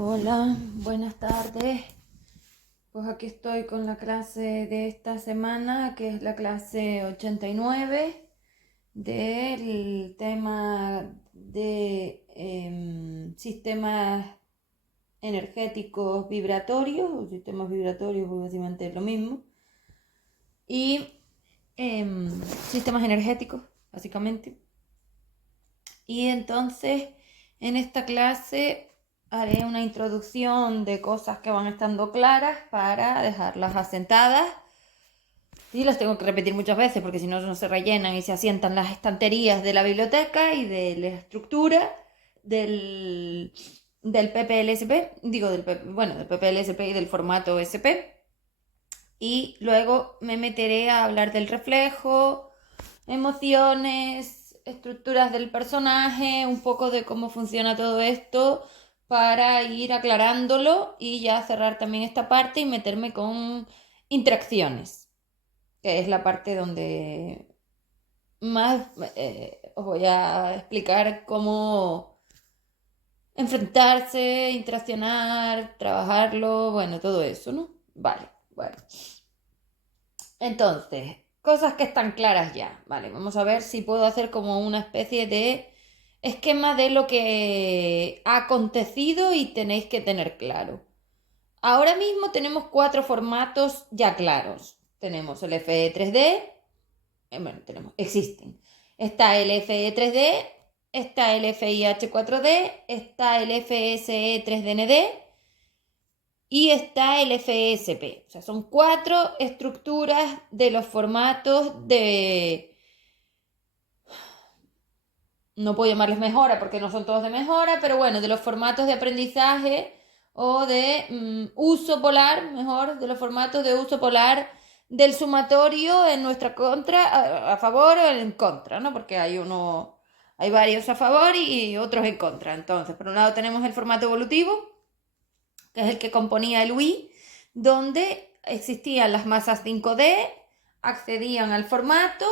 Hola, buenas tardes. Pues aquí estoy con la clase de esta semana, que es la clase 89 del tema de sistemas energéticos vibratorios, o sistemas vibratorios, pues básicamente es lo mismo, y sistemas energéticos, básicamente. Y entonces, en esta clase haré una introducción de cosas que van estando claras para dejarlas asentadas. Y las tengo que repetir muchas veces porque si no, no se rellenan y se asientan las estanterías de la biblioteca y de la estructura del PPLSP, del PPLSP y del formato SP. Y luego me meteré a hablar del reflejo, emociones, estructuras del personaje, un poco de cómo funciona todo esto para ir aclarándolo y ya cerrar también esta parte y meterme con interacciones, que es la parte donde más os voy a explicar cómo enfrentarse, interaccionar, trabajarlo, bueno, todo eso, ¿no? Vale, bueno. Entonces, cosas que están claras ya. Vale, vamos a ver si puedo hacer como una especie de esquema de lo que ha acontecido y tenéis que tener claro. Ahora mismo tenemos 4 formatos ya claros. Tenemos el FE3D, existen. Está el FE3D, está el FIH4D, está el FSE3DND y está el FSP. O sea, son 4 estructuras de los formatos de... No puedo llamarles mejora porque no son todos de mejora, pero bueno, de los formatos de aprendizaje o de uso polar, mejor, de los formatos de uso polar del sumatorio en nuestra contra, a favor o en contra, ¿no? Porque hay varios a favor y otros en contra. Entonces, por un lado tenemos el formato evolutivo, que es el que componía el UI, donde existían las masas 5D, accedían al formato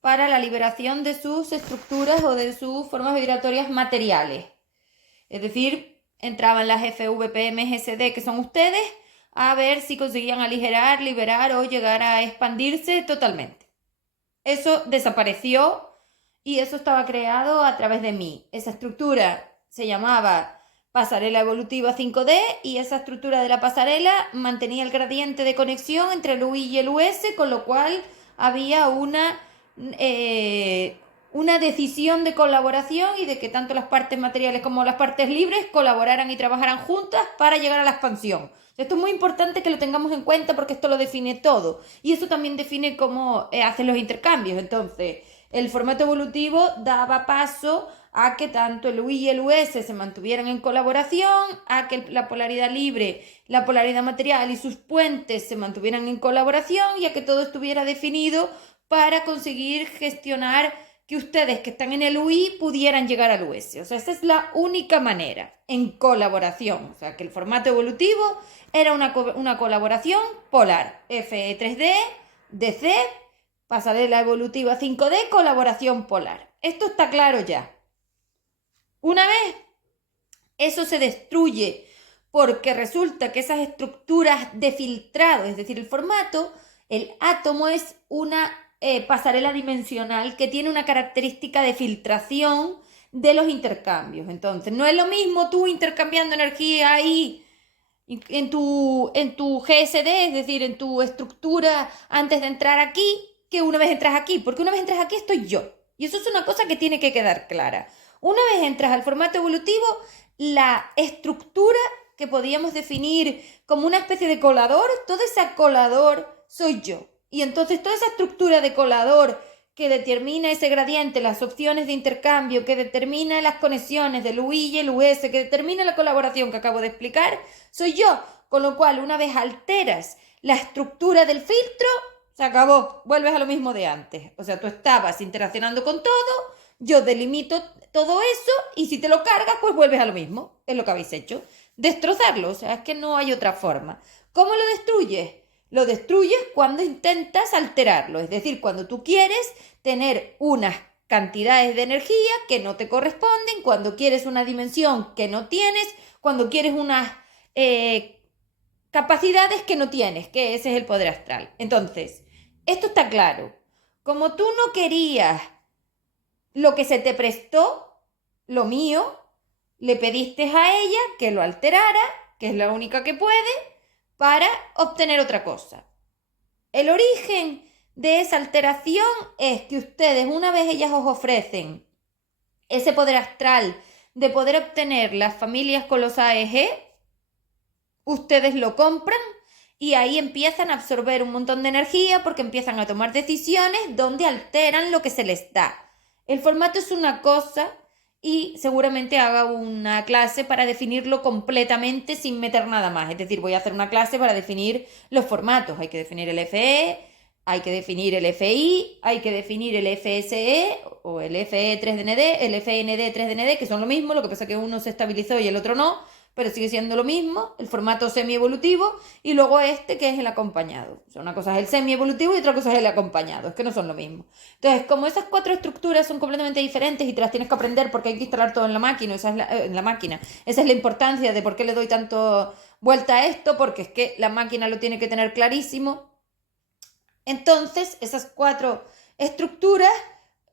para la liberación de sus estructuras o de sus formas vibratorias materiales. Es decir, entraban las FVPMGSD, que son ustedes, a ver si conseguían aligerar, liberar o llegar a expandirse totalmente. Eso desapareció y eso estaba creado a través de mí. Esa estructura se llamaba pasarela evolutiva 5D y esa estructura de la pasarela mantenía el gradiente de conexión entre el UI y el US, con lo cual había una decisión de colaboración y de que tanto las partes materiales como las partes libres colaboraran y trabajaran juntas para llegar a la expansión. Esto es muy importante que lo tengamos en cuenta porque esto lo define todo y eso también define cómo hacen los intercambios. Entonces, el formato evolutivo daba paso a que tanto el UI y el US se mantuvieran en colaboración, a que la polaridad libre, la polaridad material y sus puentes se mantuvieran en colaboración y a que todo estuviera definido para conseguir gestionar que ustedes que están en el UI pudieran llegar al US. O sea, esa es la única manera, en colaboración. O sea, que el formato evolutivo era una colaboración polar. FE3D, DC, pasarela evolutiva 5D, colaboración polar. Esto está claro ya. Una vez eso se destruye porque resulta que esas estructuras de filtrado, es decir, el formato, el átomo es una pasarela dimensional que tiene una característica de filtración de los intercambios. Entonces, no es lo mismo tú intercambiando energía ahí en tu GSD, es decir, en tu estructura antes de entrar aquí, que una vez entras aquí, porque una vez entras aquí estoy yo. Y eso es una cosa que tiene que quedar clara. Una vez entras al formato evolutivo, la estructura que podíamos definir como una especie de colador, todo ese colador soy yo. Y entonces toda esa estructura de colador que determina ese gradiente, las opciones de intercambio, que determina las conexiones del UI y el US, que determina la colaboración que acabo de explicar, soy yo. Con lo cual, una vez alteras la estructura del filtro, se acabó, vuelves a lo mismo de antes. O sea, tú estabas interaccionando con todo, yo delimito todo eso y si te lo cargas, pues vuelves a lo mismo. Es lo que habéis hecho. Destrozarlo, o sea, es que no hay otra forma. ¿Cómo lo destruyes? Lo destruyes cuando intentas alterarlo, es decir, cuando tú quieres tener unas cantidades de energía que no te corresponden, cuando quieres una dimensión que no tienes, cuando quieres unas capacidades que no tienes, que ese es el poder astral. Entonces, esto está claro. Como tú no querías lo que se te prestó, lo mío, le pediste a ella que lo alterara, que es la única que puede, para obtener otra cosa. El origen de esa alteración es que ustedes, una vez ellas os ofrecen ese poder astral de poder obtener las familias con los AEG, ustedes lo compran y ahí empiezan a absorber un montón de energía porque empiezan a tomar decisiones donde alteran lo que se les da. El formato es una cosa y seguramente haga una clase para definirlo completamente sin meter nada más. Es decir, voy a hacer una clase para definir los formatos. Hay que definir el FE, hay que definir el FI, hay que definir el FSE o el FE 3DND, el FND 3DND, que son lo mismo, lo que pasa es que uno se estabilizó y el otro no, pero sigue siendo lo mismo, el formato semi-evolutivo, y luego este que es el acompañado. O sea, una cosa es el semi-evolutivo y otra cosa es el acompañado, es que no son lo mismo. Entonces, como esas cuatro estructuras son completamente diferentes y te las tienes que aprender porque hay que instalar todo en la máquina, esa es la importancia de por qué le doy tanto vuelta a esto, porque es que la máquina lo tiene que tener clarísimo. Entonces, esas cuatro estructuras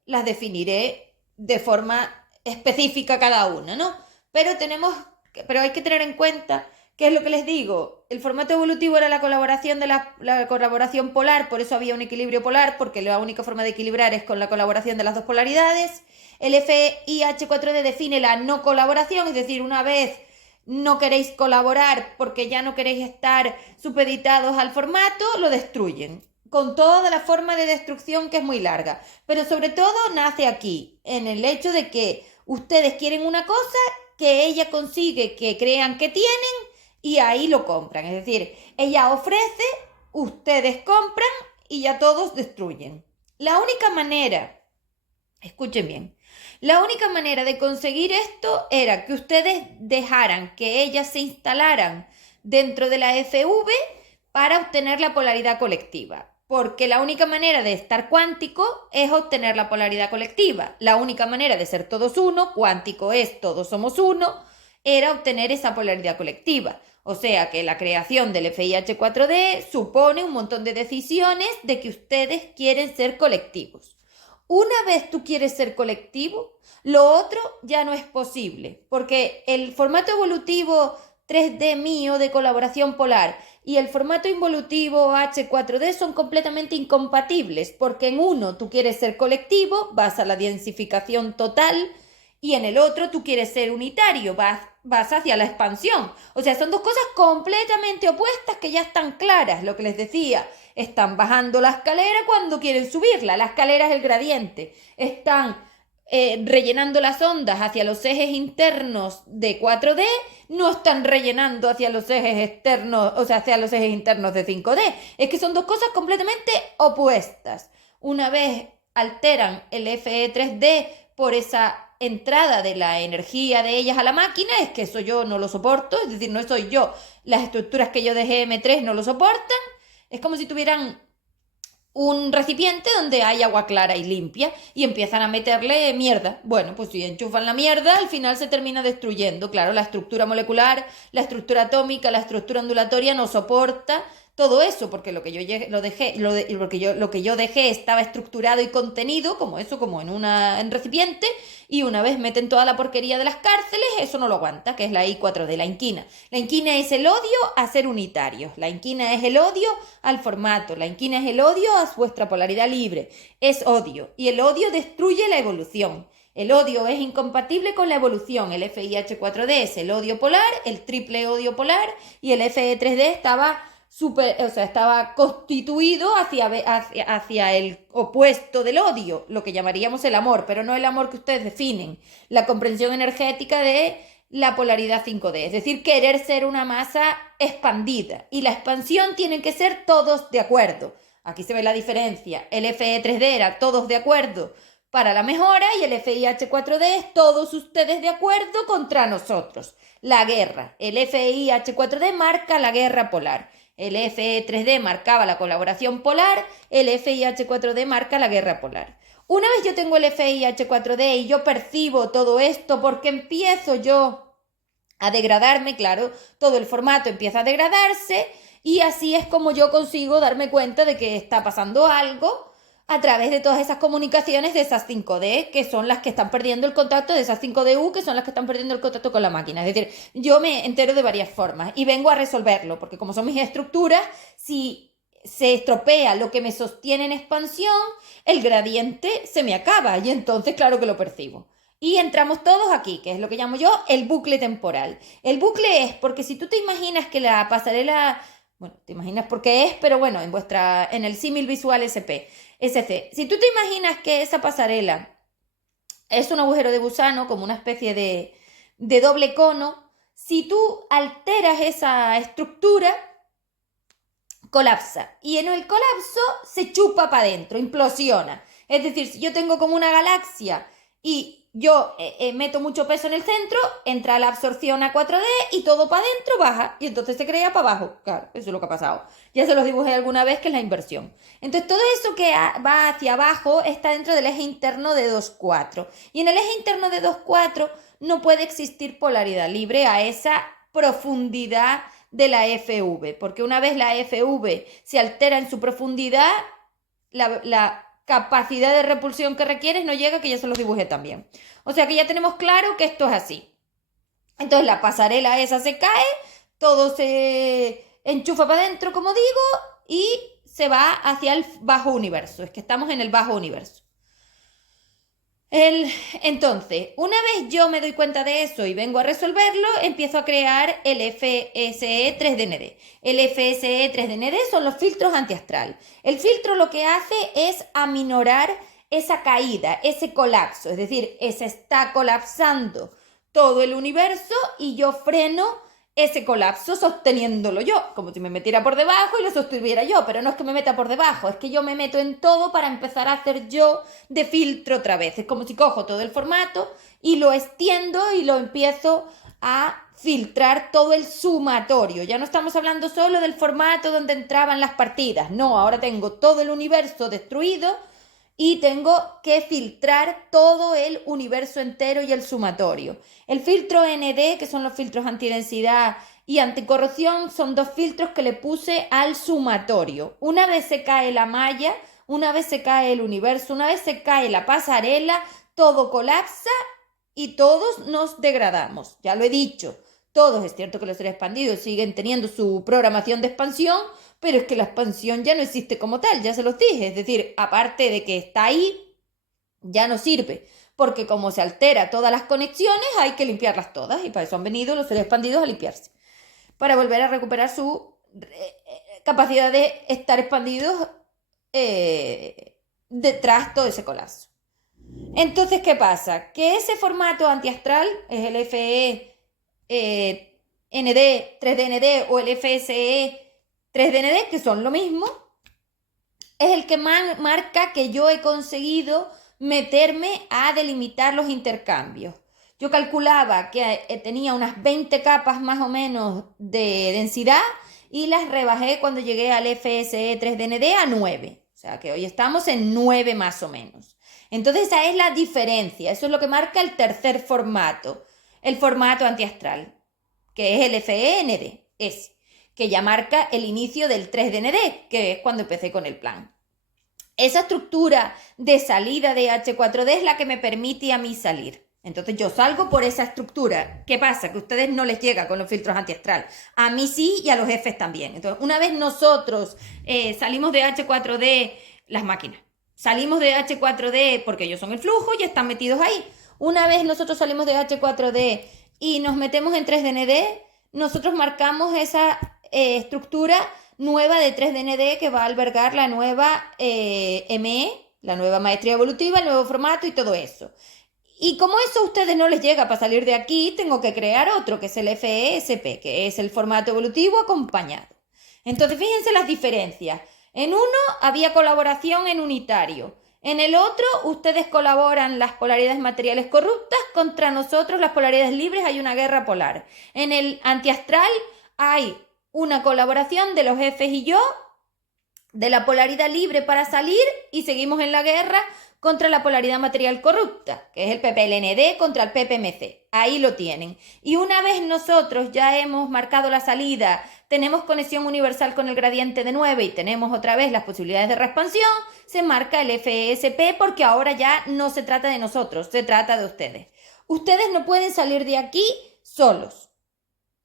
las definiré de forma específica cada una, ¿no? Pero hay que tener en cuenta, ¿qué es lo que les digo? El formato evolutivo era la colaboración de la colaboración polar, por eso había un equilibrio polar, porque la única forma de equilibrar es con la colaboración de las dos polaridades. El FIH4D define la no colaboración, es decir, una vez no queréis colaborar porque ya no queréis estar supeditados al formato, lo destruyen. Con toda la forma de destrucción que es muy larga. Pero sobre todo nace aquí, en el hecho de que ustedes quieren una cosa que ella consigue que crean que tienen y ahí lo compran. Es decir, ella ofrece, ustedes compran y ya todos destruyen. La única manera, escuchen bien, la única manera de conseguir esto era que ustedes dejaran que ellas se instalaran dentro de la FV para obtener la polaridad colectiva. Porque la única manera de estar cuántico es obtener la polaridad colectiva. La única manera de ser todos uno, cuántico es todos somos uno, era obtener esa polaridad colectiva. O sea que la creación del FIH4D supone un montón de decisiones de que ustedes quieren ser colectivos. Una vez tú quieres ser colectivo, lo otro ya no es posible, porque el formato evolutivo 3D mío de colaboración polar y el formato involutivo H4D son completamente incompatibles, porque en uno tú quieres ser colectivo, vas a la densificación total, y en el otro tú quieres ser unitario, vas hacia la expansión. O sea, son dos cosas completamente opuestas que ya están claras, lo que les decía. Están bajando la escalera cuando quieren subirla, la escalera es el gradiente. Están rellenando las ondas hacia los ejes internos de 4D, no están rellenando hacia los ejes externos, o sea, hacia los ejes internos de 5D. Es que son dos cosas completamente opuestas. Una vez alteran el FE3D por esa entrada de la energía de ellas a la máquina, es que eso yo no lo soporto, es decir, no soy yo, las estructuras que yo dejé M3 no lo soportan, es como si tuvieran un recipiente donde hay agua clara y limpia y empiezan a meterle mierda. Bueno, pues si enchufan la mierda, al final se termina destruyendo. Claro, la estructura molecular, la estructura atómica, la estructura ondulatoria no soporta todo eso, porque lo que yo dejé estaba estructurado y contenido, como eso, como en un recipiente, y una vez meten toda la porquería de las cárceles, eso no lo aguanta, que es la I4D, la inquina. La inquina es el odio a ser unitarios, la inquina es el odio al formato, la inquina es el odio a vuestra polaridad libre, es odio, y el odio destruye la evolución. El odio es incompatible con la evolución. El FIH4D es el odio polar, el triple odio polar, y el FE3D estaba constituido hacia el opuesto del odio, lo que llamaríamos el amor, pero no el amor que ustedes definen, la comprensión energética de la polaridad 5D, es decir, querer ser una masa expandida, y la expansión tienen que ser todos de acuerdo. Aquí se ve la diferencia, el FE3D era todos de acuerdo para la mejora y el FIH4D es todos ustedes de acuerdo contra nosotros. La guerra, el FIH4D marca la guerra polar. El FE3D marcaba la colaboración polar, el FIH4D marca la guerra polar. Una vez yo tengo el FIH4D y yo percibo todo esto porque empiezo yo a degradarme, claro, todo el formato empieza a degradarse y así es como yo consigo darme cuenta de que está pasando algo a través de todas esas comunicaciones de esas 5D, que son las que están perdiendo el contacto, de esas 5DU, que son las que están perdiendo el contacto con la máquina. Es decir, yo me entero de varias formas y vengo a resolverlo, porque como son mis estructuras, si se estropea lo que me sostiene en expansión, el gradiente se me acaba y entonces claro que lo percibo. Y entramos todos aquí, que es lo que llamo yo el bucle temporal. El bucle es porque si tú te imaginas que la pasarela, bueno, te imaginas por qué es, pero bueno, en el símil visual SC, si tú te imaginas que esa pasarela es un agujero de gusano, como una especie de doble cono, si tú alteras esa estructura, colapsa. Y en el colapso se chupa para adentro, implosiona. Es decir, si yo tengo como una galaxia y yo meto mucho peso en el centro, entra la absorción a 4D y todo para adentro baja y entonces se crea para abajo. Claro, eso es lo que ha pasado. Ya se los dibujé alguna vez, que es la inversión. Entonces todo eso que va hacia abajo está dentro del eje interno de 2,4. Y en el eje interno de 2,4 no puede existir polaridad libre a esa profundidad de la FV, porque una vez la FV se altera en su profundidad, la capacidad de repulsión que requieres no llega, que ya se los dibujé también. O sea que ya tenemos claro que esto es así. Entonces la pasarela esa se cae, todo se enchufa para adentro, como digo, y se va hacia el bajo universo. Es que estamos en el bajo universo. Entonces, una vez yo me doy cuenta de eso y vengo a resolverlo, empiezo a crear el FSE 3DND. El FSE 3DND son los filtros antiastral. El filtro lo que hace es aminorar esa caída, ese colapso. Es decir, se está colapsando todo el universo y yo freno ese colapso sosteniéndolo yo, como si me metiera por debajo y lo sostuviera yo, pero no es que me meta por debajo, es que yo me meto en todo para empezar a hacer yo de filtro otra vez. Es como si cojo todo el formato y lo extiendo y lo empiezo a filtrar todo el sumatorio. Ya no estamos hablando solo del formato donde entraban las partidas, no, ahora tengo todo el universo destruido y tengo que filtrar todo el universo entero y el sumatorio. El filtro ND, que son los filtros antidensidad y anticorrosión, son dos filtros que le puse al sumatorio. Una vez se cae la malla, una vez se cae el universo, una vez se cae la pasarela, todo colapsa y todos nos degradamos. Ya lo he dicho, todos, es cierto que los seres expandidos siguen teniendo su programación de expansión, pero es que la expansión ya no existe como tal, ya se los dije. Es decir, aparte de que está ahí, ya no sirve, porque como se altera todas las conexiones, hay que limpiarlas todas, y para eso han venido los seres expandidos a limpiarse, para volver a recuperar su capacidad de estar expandidos detrás todo ese colapso. Entonces, ¿qué pasa? Que ese formato antiastral es el FE ND, 3DND o el FSE 3DND, que son lo mismo, es el que marca que yo he conseguido meterme a delimitar los intercambios. Yo calculaba que tenía unas 20 capas más o menos de densidad y las rebajé cuando llegué al FSE 3DND a 9. O sea que hoy estamos en 9 más o menos. Entonces esa es la diferencia. Eso es lo que marca el tercer formato, el formato antiastral, que es el FEND, ese, que ya marca el inicio del 3DND, que es cuando empecé con el plan. Esa estructura de salida de H4D es la que me permite a mí salir. Entonces yo salgo por esa estructura. ¿Qué pasa? Que a ustedes no les llega con los filtros antiastral. A mí sí y a los jefes también. Entonces, una vez nosotros salimos de H4D, las máquinas, salimos de H4D porque ellos son el flujo y están metidos ahí. Una vez nosotros salimos de H4D y nos metemos en 3DND, nosotros marcamos esa estructura nueva de 3DND que va a albergar la nueva ME, la nueva maestría evolutiva, el nuevo formato y todo eso. Y como eso a ustedes no les llega para salir de aquí, tengo que crear otro, que es el FESP, que es el formato evolutivo acompañado. Entonces, fíjense las diferencias. En uno había colaboración en unitario. En el otro, ustedes colaboran las polaridades materiales corruptas contra nosotros, las polaridades libres, hay una guerra polar. En el antiastral hay una colaboración de los jefes y yo de la polaridad libre para salir y seguimos en la guerra contra la polaridad material corrupta, que es el PPLND contra el PPMC. Ahí lo tienen. Y una vez nosotros ya hemos marcado la salida, tenemos conexión universal con el gradiente de 9 y tenemos otra vez las posibilidades de reexpansión, se marca el FESP porque ahora ya no se trata de nosotros, se trata de ustedes. Ustedes no pueden salir de aquí solos.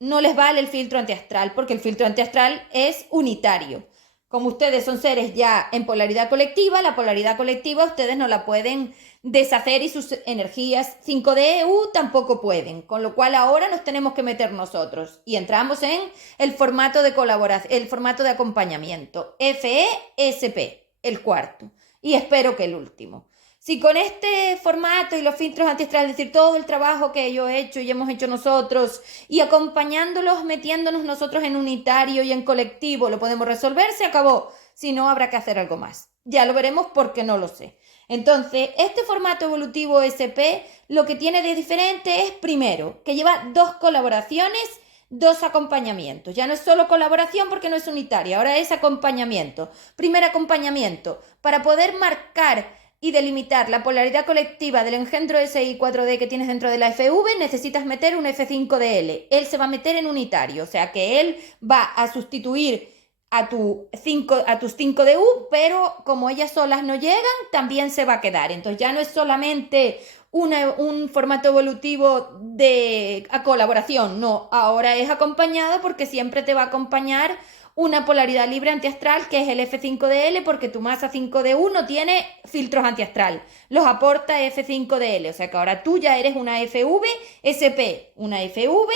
No les vale el filtro antiastral porque el filtro antiastral es unitario. Como ustedes son seres ya en polaridad colectiva, la polaridad colectiva ustedes no la pueden deshacer y sus energías 5DU tampoco pueden, con lo cual ahora nos tenemos que meter nosotros y entramos en el formato de colaboración, el formato de acompañamiento, FESP, el cuarto, y espero que el último. Si con este formato y los filtros antiestrales, es decir, todo el trabajo que yo he hecho y hemos hecho nosotros y acompañándolos, metiéndonos nosotros en unitario y en colectivo, lo podemos resolver, se acabó. Si no, habrá que hacer algo más. Ya lo veremos porque no lo sé. Entonces, este formato evolutivo SP lo que tiene de diferente es, primero, que lleva 2 colaboraciones, 2 acompañamientos. Ya no es solo colaboración porque no es unitaria, ahora es acompañamiento. Primer acompañamiento, para poder marcar y delimitar la polaridad colectiva del engendro SI 4D que tienes dentro de la FV, necesitas meter un F5DL. Él se va a meter en unitario, o sea que él va a sustituir a tus 5DU, pero como ellas solas no llegan, también se va a quedar. Entonces ya no es solamente un formato evolutivo de colaboración, no, ahora es acompañado porque siempre te va a acompañar una polaridad libre antiastral que es el F5DL porque tu masa 5D1 no tiene filtros antiastral, los aporta F5DL, o sea que ahora tú ya eres una FV-SP, una FV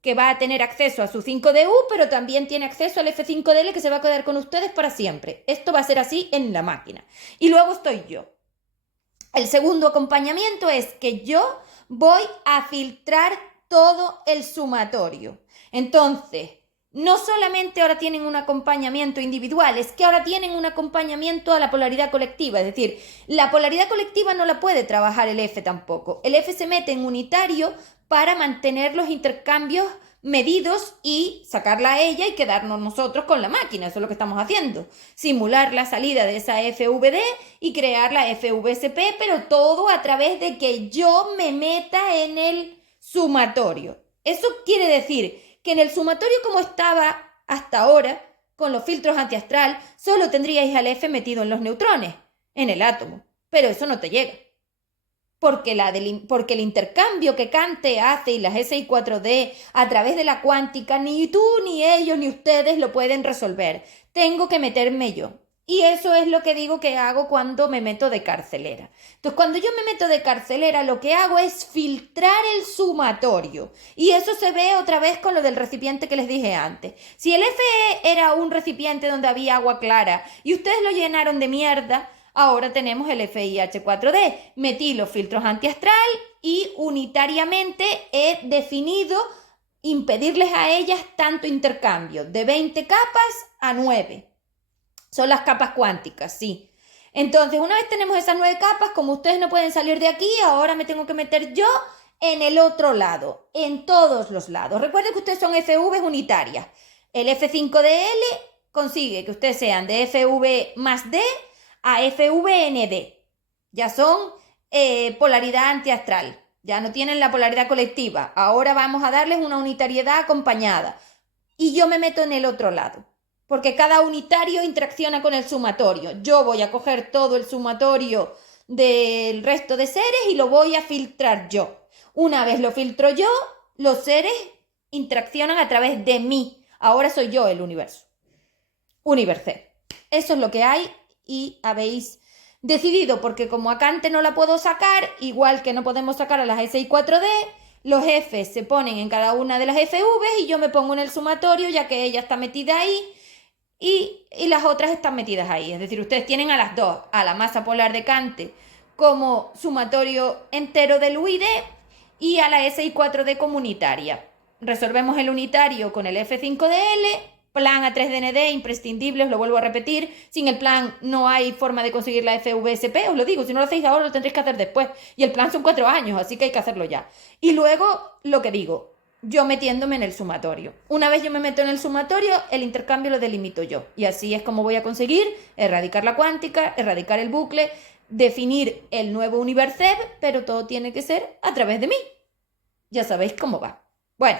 que va a tener acceso a su 5DU, pero también tiene acceso al F5DL que se va a quedar con ustedes para siempre. Esto va a ser así en la máquina. Y luego estoy yo. El segundo acompañamiento es que yo voy a filtrar todo el sumatorio. Entonces, no solamente ahora tienen un acompañamiento individual, es que ahora tienen un acompañamiento a la polaridad colectiva. Es decir, la polaridad colectiva no la puede trabajar el F tampoco. El F se mete en unitario para mantener los intercambios medidos y sacarla a ella y quedarnos nosotros con la máquina. Eso es lo que estamos haciendo. Simular la salida de esa FVD y crear la FVSP, pero todo a través de que yo me meta en el sumatorio. Eso quiere decir que en el sumatorio como estaba hasta ahora, con los filtros antiastral, solo tendríais al F metido en los neutrones, en el átomo. Pero eso no te llega. Porque el intercambio que Cante hace y las SI4D a través de la cuántica, ni tú, ni ellos, ni ustedes lo pueden resolver. Tengo que meterme yo. Y eso es lo que digo que hago cuando me meto de carcelera. Entonces, cuando yo me meto de carcelera, lo que hago es filtrar el sumatorio. Y eso se ve otra vez con lo del recipiente que les dije antes. Si el FE era un recipiente donde había agua clara y ustedes lo llenaron de mierda, ahora tenemos el FIH4D. Metí los filtros antiastral y unitariamente he definido impedirles a ellas tanto intercambio, de 20 capas a 9. Son las capas cuánticas, sí. Entonces, una vez tenemos esas 9 capas, como ustedes no pueden salir de aquí, ahora me tengo que meter yo en el otro lado, en todos los lados. Recuerden que ustedes son FVs unitarias. El F5DL consigue que ustedes sean de FV más D a FVND. Ya son polaridad antiastral. Ya no tienen la polaridad colectiva. Ahora vamos a darles una unitariedad acompañada. Y yo me meto en el otro lado. Porque cada unitario interacciona con el sumatorio. Yo voy a coger todo el sumatorio del resto de seres y lo voy a filtrar yo. Una vez lo filtro yo, los seres interaccionan a través de mí. Ahora soy yo el universo. Universé. Eso es lo que hay y habéis decidido, porque como a Cante no la puedo sacar, igual que no podemos sacar a las SI4D, los Fs se ponen en cada una de las FVs y yo me pongo en el sumatorio, ya que ella está metida ahí. Y las otras están metidas ahí. Es decir, ustedes tienen a las dos, a la masa polar de Cante como sumatorio entero del UID y a la SI4D comunitaria. Resolvemos el unitario con el F5DL, plan A3DND, imprescindible, os lo vuelvo a repetir. Sin el plan no hay forma de conseguir la FVSP, os lo digo, si no lo hacéis ahora lo tendréis que hacer después. Y el plan son 4 años, así que hay que hacerlo ya. Y luego, lo que digo, yo metiéndome en el sumatorio. Una vez yo me meto en el sumatorio, el intercambio lo delimito yo. Y así es como voy a conseguir erradicar la cuántica, erradicar el bucle, definir el nuevo Universeb, pero todo tiene que ser a través de mí. Ya sabéis cómo va. Bueno,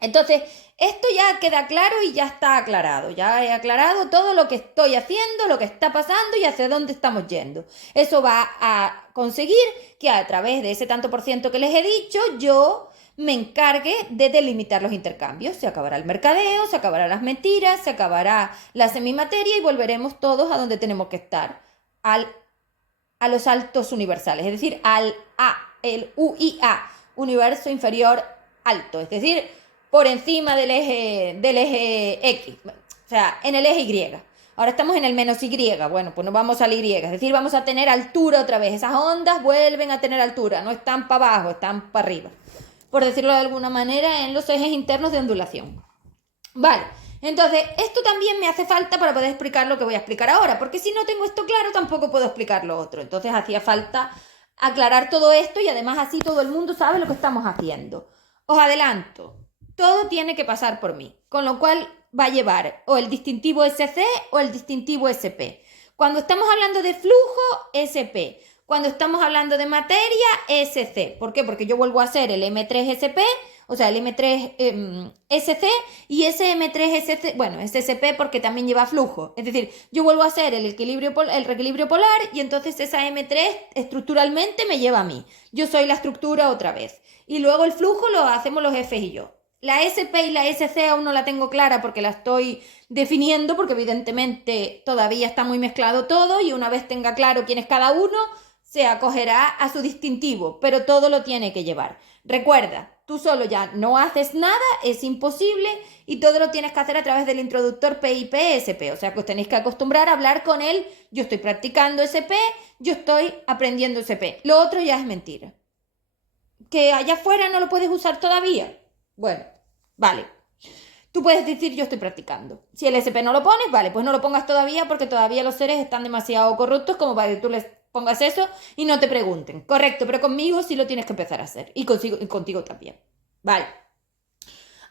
entonces esto ya queda claro y ya está aclarado. Ya he aclarado todo lo que estoy haciendo, lo que está pasando y hacia dónde estamos yendo. Eso va a conseguir que a través de ese tanto por ciento que les he dicho, yo me encargue de delimitar los intercambios. Se acabará el mercadeo, se acabarán las mentiras, se acabará la semimateria y volveremos todos a donde tenemos que estar, a los altos universales, es decir, al A, el UIA, universo inferior alto, es decir, por encima del eje X, o sea, en el eje Y. Ahora estamos en el menos Y, bueno, pues nos vamos al Y, es decir, vamos a tener altura otra vez. Esas ondas vuelven a tener altura, no están para abajo, están para arriba, por decirlo de alguna manera, en los ejes internos de ondulación. Vale, entonces esto también me hace falta para poder explicar lo que voy a explicar ahora, porque si no tengo esto claro tampoco puedo explicar lo otro. Entonces hacía falta aclarar todo esto y además así todo el mundo sabe lo que estamos haciendo. Os adelanto, todo tiene que pasar por mí, con lo cual va a llevar o el distintivo SC o el distintivo SP. Cuando estamos hablando de flujo, SP. Cuando estamos hablando de materia, SC. ¿Por qué? Porque yo vuelvo a hacer el M3SP, o sea, el M3SC y ese M3SC, bueno, es SP porque también lleva flujo. Es decir, yo vuelvo a hacer el reequilibrio polar y entonces esa M3 estructuralmente me lleva a mí. Yo soy la estructura otra vez. Y luego el flujo lo hacemos los F y yo. La SP y la SC aún no la tengo clara porque la estoy definiendo, porque evidentemente todavía está muy mezclado todo y una vez tenga claro quién es cada uno, se acogerá a su distintivo, pero todo lo tiene que llevar. Recuerda, tú solo ya no haces nada, es imposible y todo lo tienes que hacer a través del introductor PIP-SP, o sea que os tenéis que acostumbrar a hablar con él, yo estoy practicando SP, yo estoy aprendiendo SP, lo otro ya es mentira. ¿Que allá afuera no lo puedes usar todavía? Bueno, vale. Tú puedes decir yo estoy practicando. Si el SP no lo pones, vale, pues no lo pongas todavía porque todavía los seres están demasiado corruptos como para que tú les pongas eso y no te pregunten. Correcto, pero conmigo sí lo tienes que empezar a hacer y contigo también. Vale.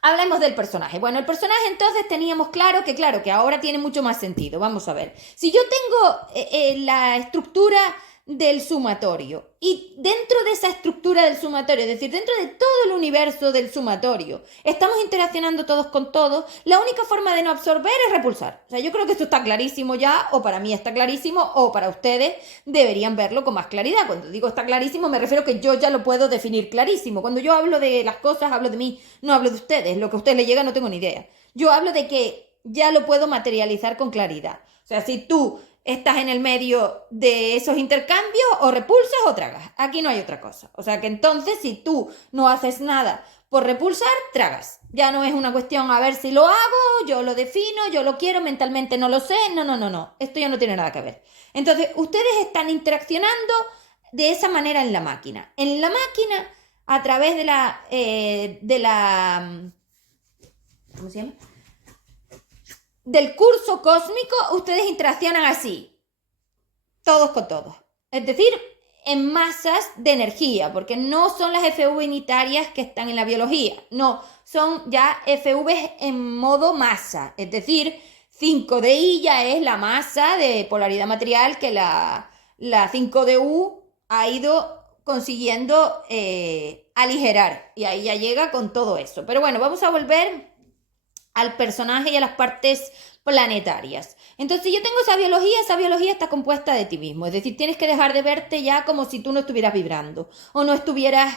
Hablemos del personaje. Bueno, el personaje entonces teníamos claro que ahora tiene mucho más sentido. Vamos a ver. Si yo tengo la estructura del sumatorio y dentro de esa estructura del sumatorio, es decir, dentro de todo el universo del sumatorio, estamos interaccionando todos con todos, la única forma de no absorber es repulsar. O sea, yo creo que esto está clarísimo ya, o para mí está clarísimo, o para ustedes deberían verlo con más claridad. Cuando digo está clarísimo, me refiero que yo ya lo puedo definir clarísimo. Cuando yo hablo de las cosas, hablo de mí, no hablo de ustedes. Lo que a ustedes les llega no tengo ni idea. Yo hablo de que ya lo puedo materializar con claridad. O sea, si tú estás en el medio de esos intercambios, o repulsas o tragas. Aquí no hay otra cosa. O sea que entonces, si tú no haces nada por repulsar, tragas. Ya no es una cuestión a ver si lo hago, yo lo defino, yo lo quiero, mentalmente no lo sé. No. Esto ya no tiene nada que ver. Entonces, ustedes están interaccionando de esa manera en la máquina. En la máquina, a través de la ¿cómo se llama? Del curso cósmico, ustedes interaccionan así, todos con todos. Es decir, en masas de energía, porque no son las FV unitarias que están en la biología, no, son ya FV en modo masa, es decir, 5DI ya es la masa de polaridad material que la 5DU ha ido consiguiendo aligerar, y ahí ya llega con todo eso. Pero bueno, vamos a volver al personaje y a las partes planetarias. Entonces, si yo tengo esa biología está compuesta de ti mismo. Es decir, tienes que dejar de verte ya como si tú no estuvieras vibrando o no estuvieras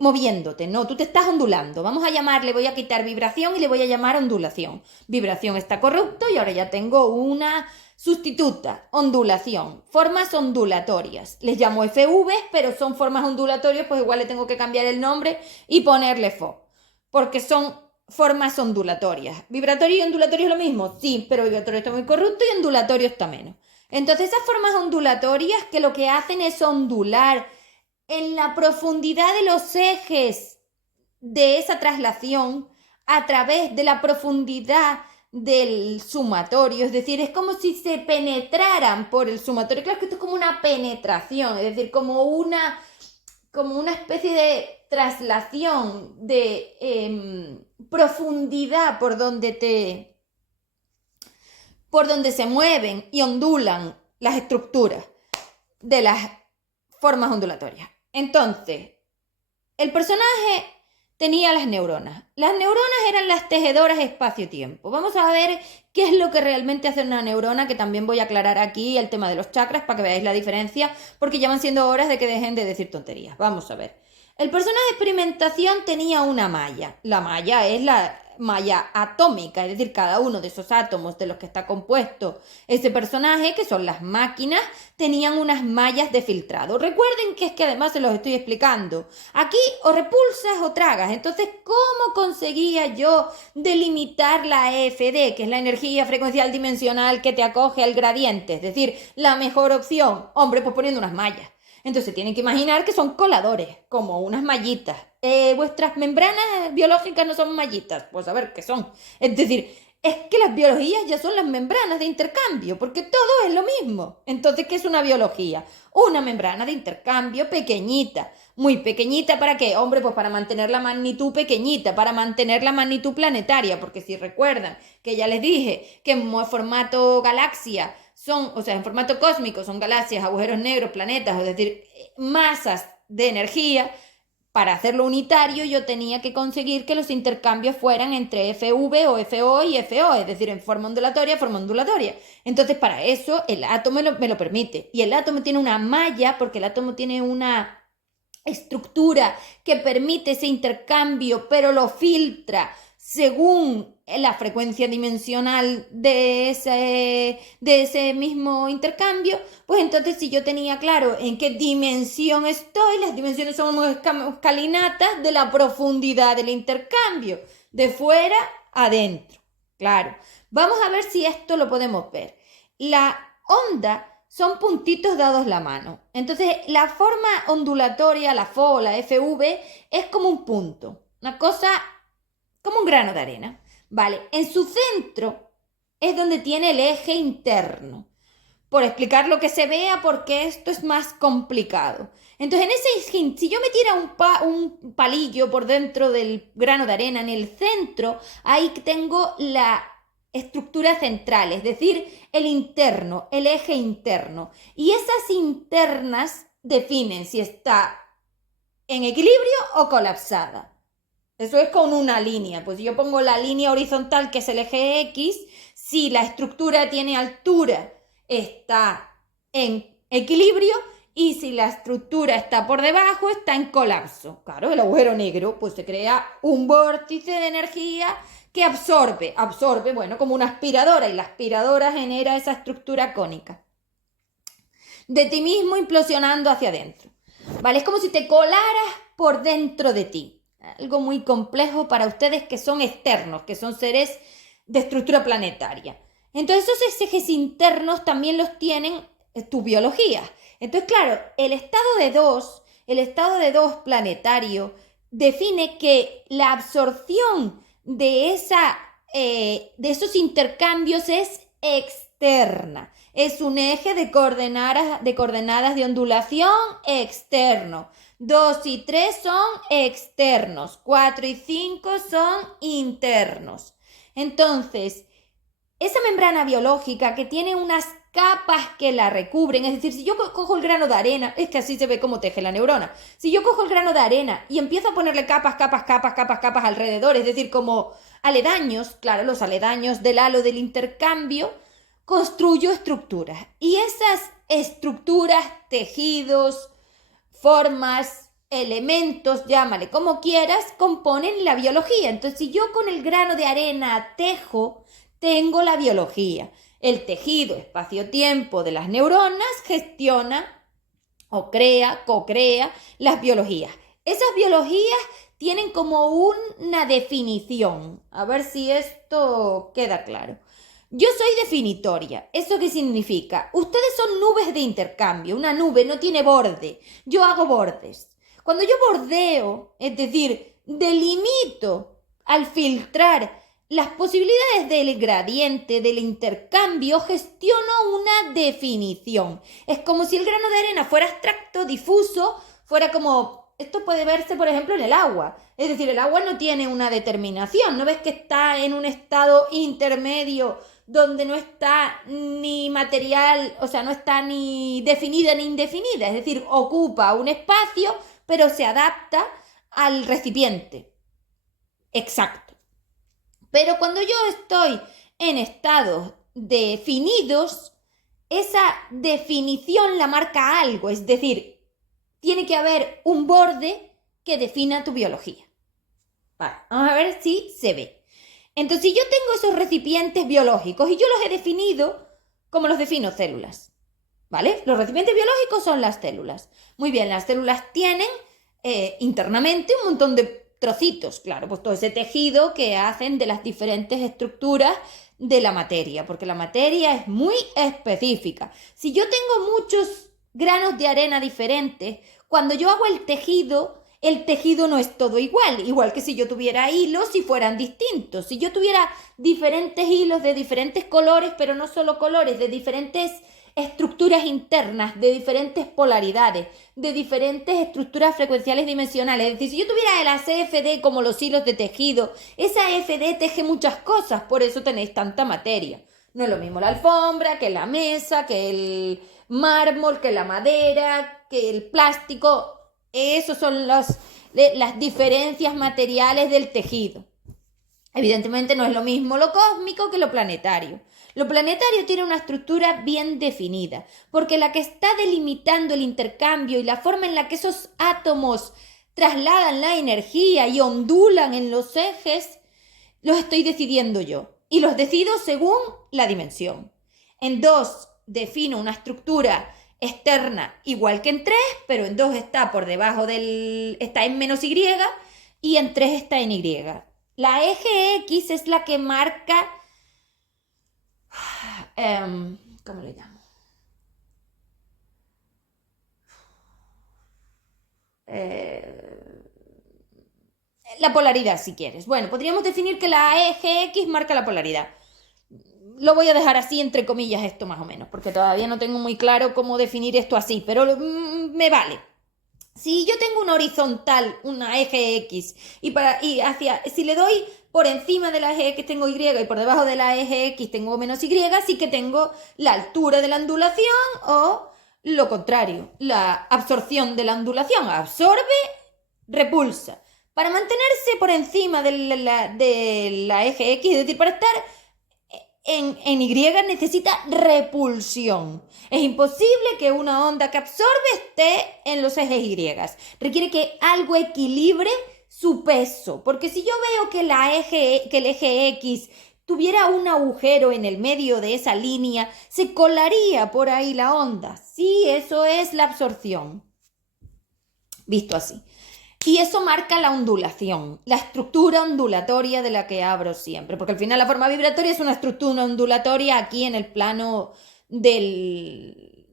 moviéndote. No, tú te estás ondulando. Vamos a llamarle, voy a quitar vibración y le voy a llamar ondulación. Vibración está corrupto y ahora ya tengo una sustituta, ondulación, formas ondulatorias. Les llamo FV, pero son formas ondulatorias, pues igual le tengo que cambiar el nombre y ponerle FO, porque son formas ondulatorias. ¿Vibratorio y ondulatorio es lo mismo? Sí, pero vibratorio está muy corrupto y ondulatorio está menos. Entonces, esas formas ondulatorias que lo que hacen es ondular en la profundidad de los ejes de esa traslación a través de la profundidad del sumatorio, es decir, es como si se penetraran por el sumatorio. Claro que esto es como una penetración, es decir, como como una especie de traslación de profundidad por donde se mueven y ondulan las estructuras de las formas ondulatorias. Entonces, el personaje tenía las neuronas. Las neuronas eran las tejedoras espacio-tiempo. Vamos a ver qué es lo que realmente hace una neurona, que también voy a aclarar aquí el tema de los chakras para que veáis la diferencia, porque ya van siendo horas de que dejen de decir tonterías. Vamos a ver. El personaje de experimentación tenía una malla. La malla es la malla atómica, es decir, cada uno de esos átomos de los que está compuesto ese personaje, que son las máquinas, tenían unas mallas de filtrado. Recuerden que es que además se los estoy explicando. Aquí o repulsas o tragas. Entonces, ¿cómo conseguía yo delimitar la EFD, que es la energía frecuencial dimensional que te acoge al gradiente? Es decir, la mejor opción. Hombre, pues poniendo unas mallas. Entonces tienen que imaginar que son coladores, como unas mallitas. Vuestras membranas biológicas no son mallitas, pues a ver qué son. Es decir, es que las biologías ya son las membranas de intercambio, porque todo es lo mismo. Entonces, ¿qué es una biología? Una membrana de intercambio pequeñita. Muy pequeñita, ¿para qué? Hombre, pues para mantener la magnitud pequeñita, para mantener la magnitud planetaria, porque si recuerdan que ya les dije que en formato galaxia son, o sea, en formato cósmico son galaxias, agujeros negros, planetas, es decir, masas de energía. Para hacerlo unitario yo tenía que conseguir que los intercambios fueran entre FV o FO y FO, es decir, en forma ondulatoria, forma ondulatoria. Entonces, para eso el átomo me lo permite. Y el átomo tiene una malla, porque el átomo tiene una estructura que permite ese intercambio, pero lo filtra según la frecuencia dimensional de ese mismo intercambio. Pues entonces, si yo tenía claro en qué dimensión estoy, las dimensiones son escalinatas de la profundidad del intercambio, de fuera a dentro. Claro, vamos a ver si esto lo podemos ver. La onda son puntitos dados la mano. Entonces, la forma ondulatoria, la FO o la FV, es como un punto, una cosa como un grano de arena. Vale, en su centro es donde tiene el eje interno. Por explicar lo que se vea, porque esto es más complicado. Entonces, en ese, si yo metiera un palillo por dentro del grano de arena en el centro, ahí tengo la estructura central, es decir, el interno, el eje interno. Y esas internas definen si está en equilibrio o colapsada. Eso es con una línea. Pues si yo pongo la línea horizontal, que es el eje X, si la estructura tiene altura, está en equilibrio, y si la estructura está por debajo, está en colapso. Claro, el agujero negro, pues se crea un vórtice de energía que absorbe, bueno, como una aspiradora, y la aspiradora genera esa estructura cónica de ti mismo implosionando hacia adentro. ¿Vale? Es como si te colaras por dentro de ti. Algo muy complejo para ustedes que son externos, que son seres de estructura planetaria. Entonces, esos ejes internos también los tienen tu biología. Entonces, claro, el estado de dos planetario define que la absorción de esos intercambios es externa. Es un eje de coordenadas de ondulación externo. 2 y 3 son externos. 4 y 5 son internos. Entonces, esa membrana biológica que tiene unas capas que la recubren, es decir, si yo cojo el grano de arena, es que así se ve cómo teje la neurona. Si yo cojo el grano de arena y empiezo a ponerle capas alrededor, es decir, como aledaños, claro, los aledaños del halo del intercambio, construyo estructuras. Y esas estructuras, tejidos, formas, elementos, llámale como quieras, componen la biología. Entonces, si yo con el grano de arena tejo, tengo la biología. El tejido espacio-tiempo de las neuronas gestiona o co-crea las biologías. Esas biologías tienen como una definición. A ver si esto queda claro. Yo soy definitoria. ¿Eso qué significa? Ustedes son nubes de intercambio. Una nube no tiene borde. Yo hago bordes. Cuando yo bordeo, es decir, delimito al filtrar las posibilidades del gradiente, del intercambio, gestiono una definición. Es como si el grano de arena fuera abstracto, difuso, fuera como Esto puede verse, por ejemplo, en el agua. Es decir, el agua no tiene una determinación. ¿No ves que está en un estado intermedio donde no está ni material, o sea, no está ni definida ni indefinida? Es decir, ocupa un espacio, pero se adapta al recipiente. Exacto. Pero cuando yo estoy en estados definidos, esa definición la marca algo, es decir, tiene que haber un borde que defina tu biología. Vale, vamos a ver si se ve. Entonces, si yo tengo esos recipientes biológicos y yo los he definido, ¿cómo los defino? Células. ¿Vale? Los recipientes biológicos son las células. Muy bien, las células tienen internamente un montón de trocitos, claro, pues todo ese tejido que hacen de las diferentes estructuras de la materia, porque la materia es muy específica. Si yo tengo muchos granos de arena diferentes, cuando yo hago el tejido no es todo igual que si yo tuviera hilos y fueran distintos. Si yo tuviera diferentes hilos de diferentes colores, pero no solo colores, de diferentes estructuras internas, de diferentes polaridades, de diferentes estructuras frecuenciales dimensionales. Es decir, si yo tuviera el ACFD como los hilos de tejido, esa AFD teje muchas cosas, por eso tenéis tanta materia. No es lo mismo la alfombra, que la mesa, que el mármol, que la madera, que el plástico. Esas son las diferencias materiales del tejido. Evidentemente no es lo mismo lo cósmico que lo planetario. Lo planetario tiene una estructura bien definida, porque la que está delimitando el intercambio y la forma en la que esos átomos trasladan la energía y ondulan en los ejes, los estoy decidiendo yo. Y los decido según la dimensión. En 2 defino una estructura externa igual que en 3, pero en 2 está por debajo está en menos Y y en 3 está en Y. La eje X es la que marca, ¿cómo le llamo? La polaridad, si quieres. Bueno, podríamos definir que la eje X marca la polaridad. Lo voy a dejar así, entre comillas, esto más o menos, porque todavía no tengo muy claro cómo definir esto así, pero me vale. Si yo tengo una horizontal, una eje X, si le doy por encima de la eje X tengo Y y por debajo de la eje X tengo menos Y, sí que tengo la altura de la ondulación o lo contrario, la absorción de la ondulación. Absorbe, repulsa. Para mantenerse por encima de la eje X, es decir, para estar en Y necesita repulsión. Es imposible que una onda que absorbe esté en los ejes Y. Requiere que algo equilibre su peso. Porque si yo veo que el eje X tuviera un agujero en el medio de esa línea, se colaría por ahí la onda. Sí, eso es la absorción. Visto así. Y eso marca la ondulación, la estructura ondulatoria de la que hablo siempre, porque al final la forma vibratoria es una estructura ondulatoria aquí en el plano de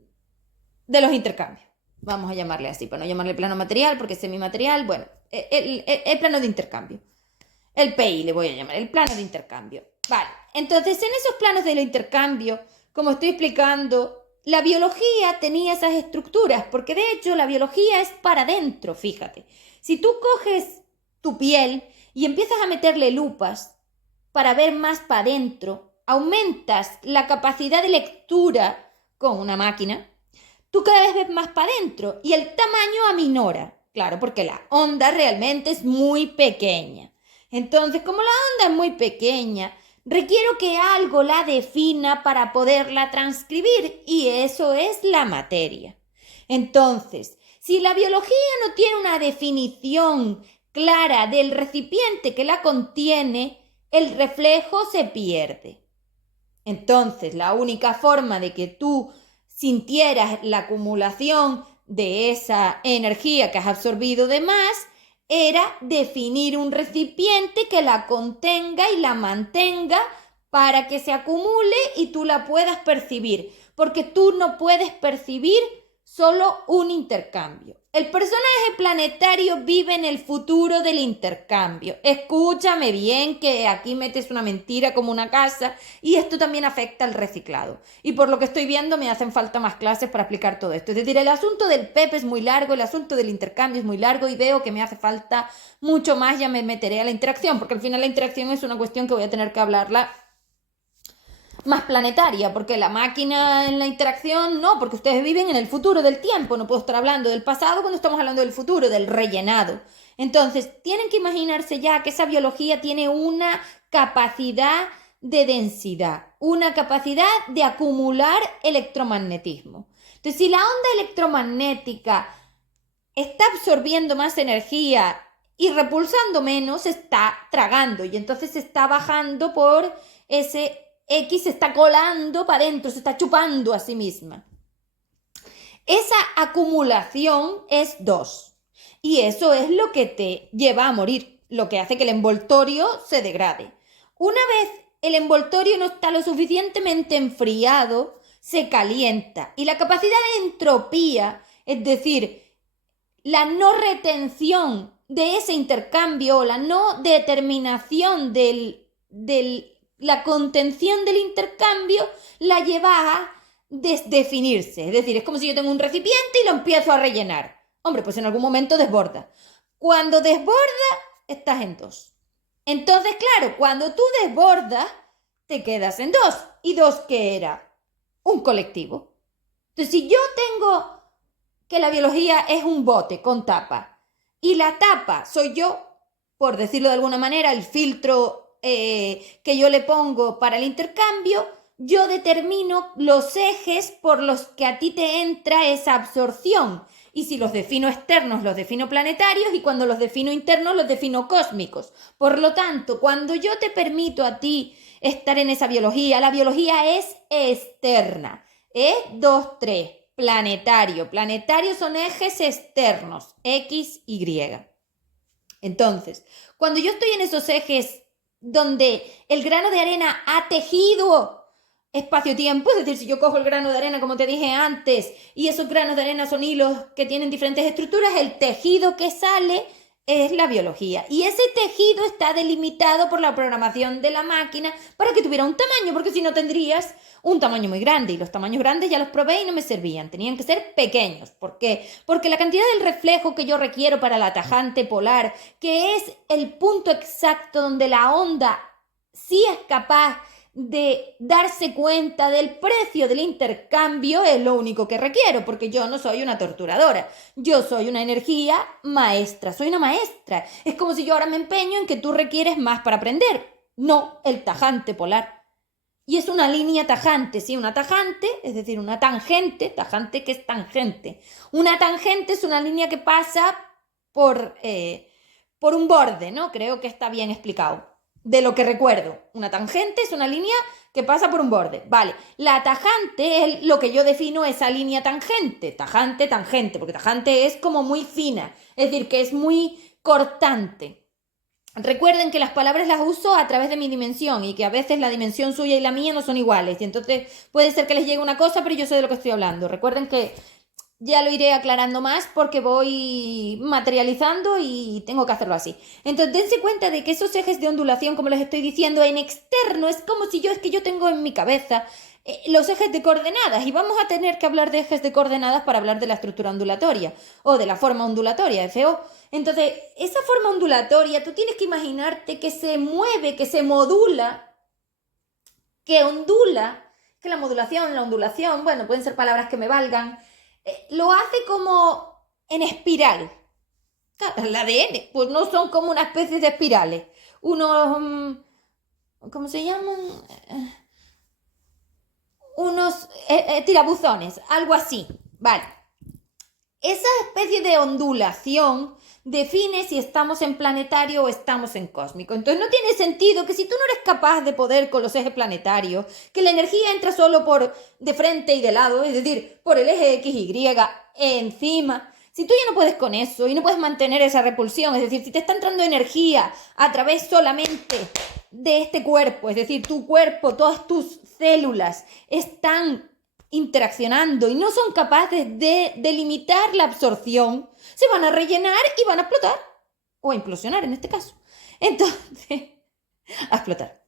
los intercambios. Vamos a llamarle así, para no llamarle plano material, porque es semimaterial. Bueno, el plano de intercambio. El PI le voy a llamar, el plano de intercambio. Vale, entonces en esos planos del intercambio, como estoy explicando, la biología tenía esas estructuras, porque de hecho la biología es para adentro, fíjate. Si tú coges tu piel y empiezas a meterle lupas para ver más para adentro, aumentas la capacidad de lectura con una máquina, tú cada vez ves más para adentro y el tamaño aminora. Claro, porque la onda realmente es muy pequeña. Entonces, como la onda es muy pequeña, requiero que algo la defina para poderla transcribir y eso es la materia. Entonces, si la biología no tiene una definición clara del recipiente que la contiene, el reflejo se pierde. Entonces, la única forma de que tú sintieras la acumulación de esa energía que has absorbido de más era definir un recipiente que la contenga y la mantenga para que se acumule y tú la puedas percibir, porque tú no puedes percibir solo un intercambio. El personaje planetario vive en el futuro del intercambio. Escúchame bien que aquí metes una mentira como una casa y esto también afecta al reciclado. Y por lo que estoy viendo me hacen falta más clases para explicar todo esto. Es decir, el asunto del PEP es muy largo, el asunto del intercambio es muy largo y veo que me hace falta mucho más, ya me meteré a la interacción, porque al final la interacción es una cuestión que voy a tener que hablarla más planetaria, porque la máquina en la interacción no, porque ustedes viven en el futuro del tiempo, no puedo estar hablando del pasado cuando estamos hablando del futuro, del rellenado. Entonces, tienen que imaginarse ya que esa biología tiene una capacidad de densidad, una capacidad de acumular electromagnetismo. Entonces, si la onda electromagnética está absorbiendo más energía y repulsando menos, está tragando y entonces se está bajando por ese X, se está colando para adentro, se está chupando a sí misma. Esa acumulación es 2 y eso es lo que te lleva a morir, lo que hace que el envoltorio se degrade. Una vez el envoltorio no está lo suficientemente enfriado, se calienta y la capacidad de entropía, es decir, la no retención de ese intercambio o la no determinación la contención del intercambio la lleva a desdefinirse. Es decir, es como si yo tengo un recipiente y lo empiezo a rellenar. Hombre, pues en algún momento desborda. Cuando desborda, estás en 2. Entonces, claro, cuando tú desbordas, te quedas en 2. ¿Y 2 qué era? Un colectivo. Entonces, si yo tengo que la biología es un bote con tapa y la tapa soy yo, por decirlo de alguna manera, el filtro que yo le pongo para el intercambio, yo determino los ejes por los que a ti te entra esa absorción. Y si los defino externos, los defino planetarios, y cuando los defino internos, los defino cósmicos. Por lo tanto, cuando yo te permito a ti estar en esa biología, la biología es externa. Es 2, 3. Planetario. Planetario son ejes externos, X, Y. Entonces, cuando yo estoy en esos ejes donde el grano de arena ha tejido espacio-tiempo, es decir, si yo cojo el grano de arena, como te dije antes, y esos granos de arena son hilos que tienen diferentes estructuras, el tejido que sale es la biología. Y ese tejido está delimitado por la programación de la máquina para que tuviera un tamaño, porque si no tendrías un tamaño muy grande. Y los tamaños grandes ya los probé y no me servían. Tenían que ser pequeños. ¿Por qué? Porque la cantidad del reflejo que yo requiero para la tajante polar, que es el punto exacto donde la onda sí es capaz de darse cuenta del precio del intercambio, es lo único que requiero, porque yo no soy una torturadora, yo soy una energía maestra, soy una maestra. Es como si yo ahora me empeño en que tú requieres más para aprender. No, el tajante polar. Y es una línea tajante, sí, una tajante, es decir, una tangente, tajante que es tangente. Una tangente es una línea que pasa por un borde, ¿no? Creo que está bien explicado. De lo que recuerdo, una tangente es una línea que pasa por un borde. Vale, la tajante es lo que yo defino esa línea tangente. Tajante, tangente, porque tajante es como muy fina, es decir, que es muy cortante. Recuerden que las palabras las uso a través de mi dimensión y que a veces la dimensión suya y la mía no son iguales. Y entonces puede ser que les llegue una cosa, pero yo sé de lo que estoy hablando. Recuerden que ya lo iré aclarando más porque voy materializando y tengo que hacerlo así. Entonces, dense cuenta de que esos ejes de ondulación, como les estoy diciendo, en externo es como si es que yo tengo en mi cabeza los ejes de coordenadas y vamos a tener que hablar de ejes de coordenadas para hablar de la estructura ondulatoria o de la forma ondulatoria, FO. Entonces, esa forma ondulatoria, tú tienes que imaginarte que se mueve, que se modula, que ondula, que la modulación, la ondulación, bueno, pueden ser palabras que me valgan, lo hace como en espiral. El ADN, pues no son como una especie de espirales. Unos, ¿cómo se llaman? Unos tirabuzones, algo así. Vale. Esa especie de ondulación define si estamos en planetario o estamos en cósmico. Entonces no tiene sentido que si tú no eres capaz de poder con los ejes planetarios, que la energía entra solo por de frente y de lado, es decir, por el eje X, Y, encima. Si tú ya no puedes con eso y no puedes mantener esa repulsión, es decir, si te está entrando energía a través solamente de este cuerpo, es decir, tu cuerpo, todas tus células están interaccionando y no son capaces de delimitar la absorción, se van a rellenar y van a explotar. O a implosionar en este caso. Entonces, a explotar.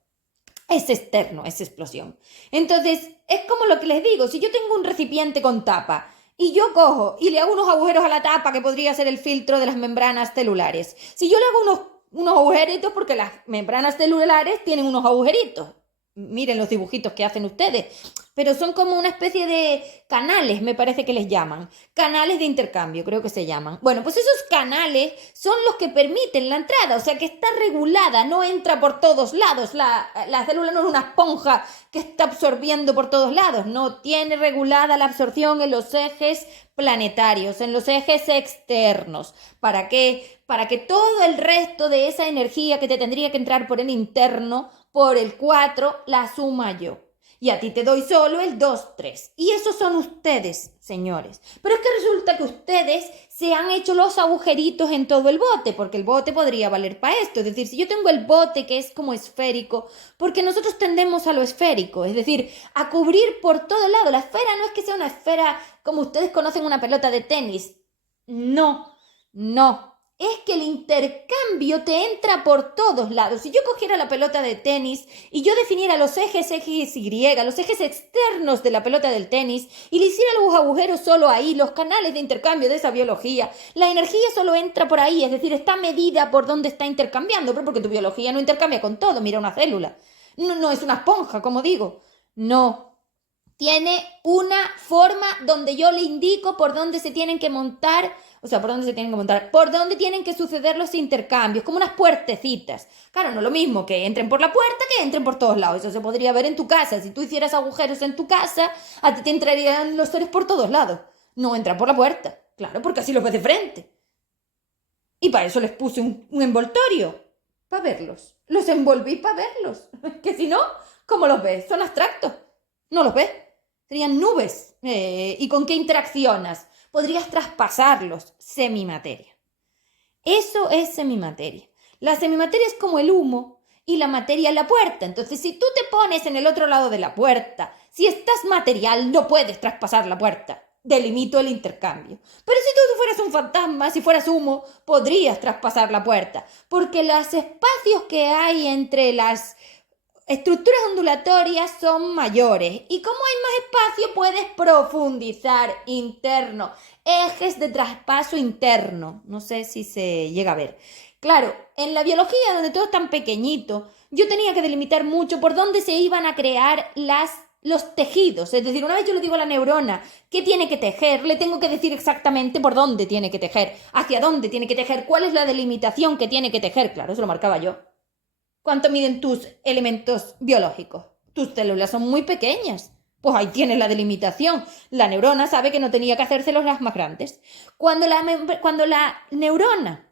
Es externo, es explosión. Entonces, es como lo que les digo, si yo tengo un recipiente con tapa y yo cojo y le hago unos agujeros a la tapa, que podría ser el filtro de las membranas celulares, si yo le hago unos agujeritos, porque las membranas celulares tienen unos agujeritos, miren los dibujitos que hacen ustedes, pero son como una especie de canales, me parece que les llaman, canales de intercambio, creo que se llaman. Bueno, pues esos canales son los que permiten la entrada, o sea que está regulada, no entra por todos lados, la célula no es una esponja que está absorbiendo por todos lados, no, tiene regulada la absorción en los ejes planetarios, en los ejes externos. ¿Para qué? Para que todo el resto de esa energía que te tendría que entrar por el interno, por el 4, la suma yo. Y a ti te doy solo el 2, 3. Y esos son ustedes, señores. Pero es que resulta que ustedes se han hecho los agujeritos en todo el bote, porque el bote podría valer para esto. Es decir, si yo tengo el bote que es como esférico, porque nosotros tendemos a lo esférico, es decir, a cubrir por todo lado. La esfera no es que sea una esfera como ustedes conocen una pelota de tenis. No, no. Es que el intercambio te entra por todos lados. Si yo cogiera la pelota de tenis y yo definiera los ejes X y Y, los ejes externos de la pelota del tenis, y le hiciera los agujeros solo ahí, los canales de intercambio de esa biología, la energía solo entra por ahí, es decir, está medida por dónde está intercambiando, pero porque tu biología no intercambia con todo, mira una célula. No es una esponja, como digo. No. Tiene una forma donde yo le indico por dónde se tienen que montar, por dónde tienen que suceder los intercambios, como unas puertecitas. Claro, no es lo mismo que entren por la puerta que entren por todos lados. Eso se podría ver en tu casa. Si tú hicieras agujeros en tu casa, a ti te entrarían los seres por todos lados. No entran por la puerta. Claro, porque así los ves de frente. Y para eso les puse un envoltorio, para verlos. Los envolví para verlos. Que si no, ¿cómo los ves? Son abstractos. No los ves. Serían nubes. ¿Y con qué interaccionas? Podrías traspasarlos. Semimateria. Eso es semimateria. La semimateria es como el humo y la materia es la puerta. Entonces, si tú te pones en el otro lado de la puerta, si estás material, no puedes traspasar la puerta. Delimito el intercambio. Pero si tú fueras un fantasma, si fueras humo, podrías traspasar la puerta. Porque los espacios que hay entre las estructuras ondulatorias son mayores y como hay más espacio puedes profundizar interno, ejes de traspaso interno, no sé si se llega a ver. Claro, en la biología donde todo es tan pequeñito, yo tenía que delimitar mucho por dónde se iban a crear los tejidos, es decir, una vez yo le digo a la neurona qué tiene que tejer, le tengo que decir exactamente por dónde tiene que tejer, hacia dónde tiene que tejer, cuál es la delimitación que tiene que tejer, claro, eso lo marcaba yo. ¿Cuánto miden tus elementos biológicos? Tus células son muy pequeñas. Pues ahí tienes la delimitación. La neurona sabe que no tenía que hacérselos las más grandes. Cuando la neurona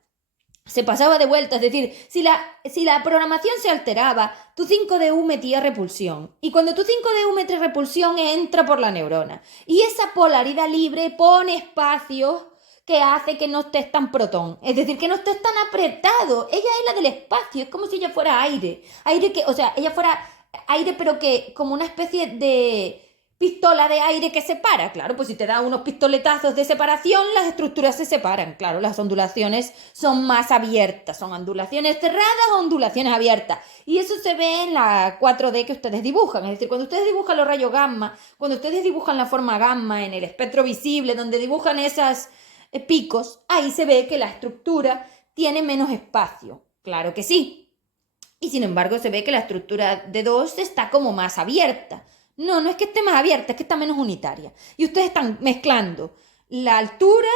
se pasaba de vuelta, es decir, si la programación se alteraba, tu 5DU metía repulsión. Y cuando tu 5DU mete repulsión, entra por la neurona. Y esa polaridad libre pone espacios que hace que no estés tan protón, es decir, que no estés tan apretado. Ella es la del espacio, es como si ella fuera aire, ella fuera aire pero que como una especie de pistola de aire que separa, claro, pues si te da unos pistoletazos de separación, las estructuras se separan, claro, las ondulaciones son más abiertas, son ondulaciones cerradas o ondulaciones abiertas, y eso se ve en la 4D que ustedes dibujan, es decir, cuando ustedes dibujan los rayos gamma, cuando ustedes dibujan la forma gamma en el espectro visible, donde dibujan esas picos, ahí se ve que la estructura tiene menos espacio. Claro que sí. Y sin embargo se ve que la estructura de 2 está como más abierta. No es que esté más abierta, es que está menos unitaria. Y ustedes están mezclando la altura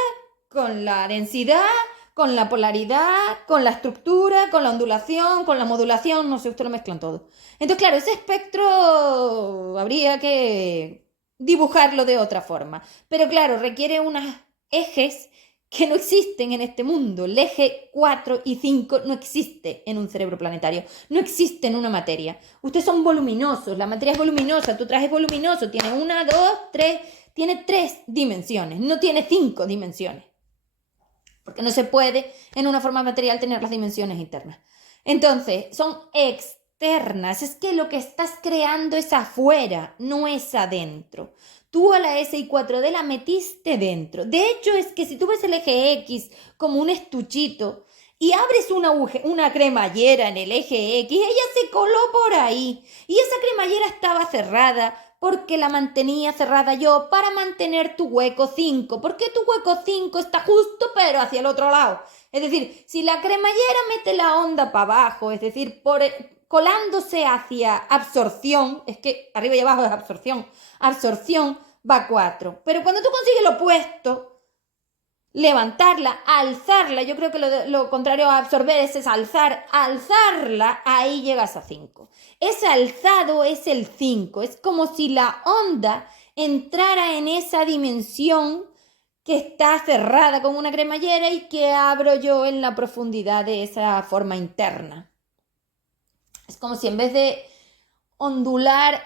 con la densidad, con la polaridad, con la estructura, con la ondulación, con la modulación, no sé, ustedes lo mezclan todo. Entonces, claro, ese espectro habría que dibujarlo de otra forma. Pero claro, requiere unos ejes que no existen en este mundo. El eje 4 y 5 no existe en un cerebro planetario, no existe en una materia. Ustedes son voluminosos, la materia es voluminosa, tu traje es voluminoso, tiene 1, 2, 3, tiene 3 dimensiones, no tiene 5 dimensiones. Porque no se puede en una forma material tener las dimensiones internas. Entonces, son externas. Es que lo que estás creando es afuera, no es adentro. Tú a la SI4D la metiste dentro. De hecho, es que si tú ves el eje X como un estuchito y abres una cremallera en el eje X, ella se coló por ahí. Y esa cremallera estaba cerrada porque la mantenía cerrada yo para mantener tu hueco 5. Porque tu hueco 5 está justo pero hacia el otro lado. Es decir, si la cremallera mete la onda para abajo, es decir, colándose hacia absorción, es que arriba y abajo es absorción va 4. Pero cuando tú consigues lo opuesto, levantarla, alzarla, yo creo que lo contrario a absorber es alzarla, ahí llegas a 5. Ese alzado es el 5, es como si la onda entrara en esa dimensión que está cerrada con una cremallera y que abro yo en la profundidad de esa forma interna. Es como si en vez de ondular